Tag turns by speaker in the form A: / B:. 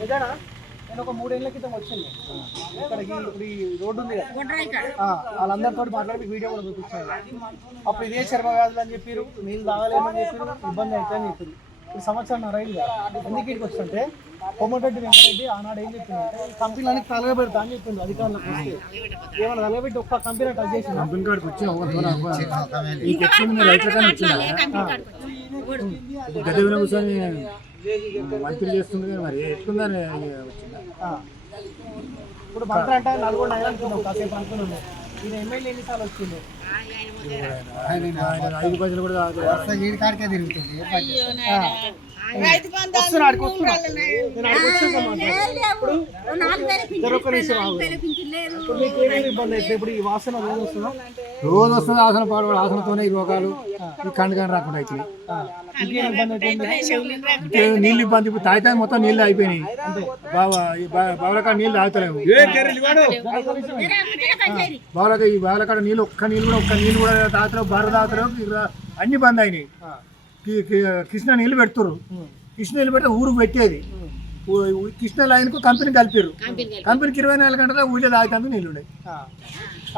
A: నిజానా నేను ఒక 3 ఏళ్ల క్రితం వచ్చింది ఇక్కడికి. ఇప్పుడు ఈ రోడ్డు ఉంది కదా, వాళ్ళందరితో మాట్లాడి మీకు వీడియో కూడా చూపించాను. అప్పుడు ఇదే చర్మ వ్యాధులు అని చెప్పారు, నీళ్ళు తాగలేమని చెప్పారు, ఇబ్బంది అవుతుంది అని చెప్పారు. ఇప్పుడు సంవత్సరం రైలు ఎందుకు ఇక్కడికి వస్తుంటే కొమ్మటిరెడ్డి వెంకటరెడ్డి ఆనాడు ఏం చెప్పిందంటే ఈ కంపెనీలన్నీ తలగబెడతా అని చెప్పింది అధికారులకు. వస్తే ఏమన్నా తలగబెట్టి ఒక్క కంపెనీ టచ్ చేసి
B: కంపెనీ కాడికి వచ్చి గది కూర్చొని మంత్రి చేస్తుంది కానీ మరి ఎట్లుందని వచ్చిందా.
A: ఇప్పుడు మంత్రి అంటే నల్గొండ అనుకున్నాం, కాసేపు అనుకున్నాము. ఈయన ఎమ్మెల్యే ఎన్నిసార్లు వచ్చింది?
B: 5 పైసలు కూడా
A: కాడికే తిరుగుతుంది. ఇప్పుడు ఈ వాసన
B: రోజు వస్తుంది. ఆసన పాడు ఆసనతోనే ఈ రోగాలు ఈ కండు కానీ రాకుండా అవుతుంది. నీళ్ళు ఇబ్బంది. ఇప్పుడు తాగితే మొత్తం నీళ్ళు అయిపోయినాయి. బావలకాడ నీళ్ళు తాగుతలేము. ఈ బావలకాడ నీళ్ళు ఒక్క నీళ్ళు కూడా తాగుతలేవు. బర్ర తాగుతలేవు. అన్ని బంద్ అయినాయి. కృష్ణ నీళ్ళు పెడుతురు. కృష్ణ నీళ్ళు పెడితే ఊరికి పెట్టేది. కృష్ణ లైన్కు కంపెనీ కలిపారు. కంపెనీకి 24 గంటల ఊళ్ళో తాగుతాందుకు నీళ్ళు ఉన్నాయి.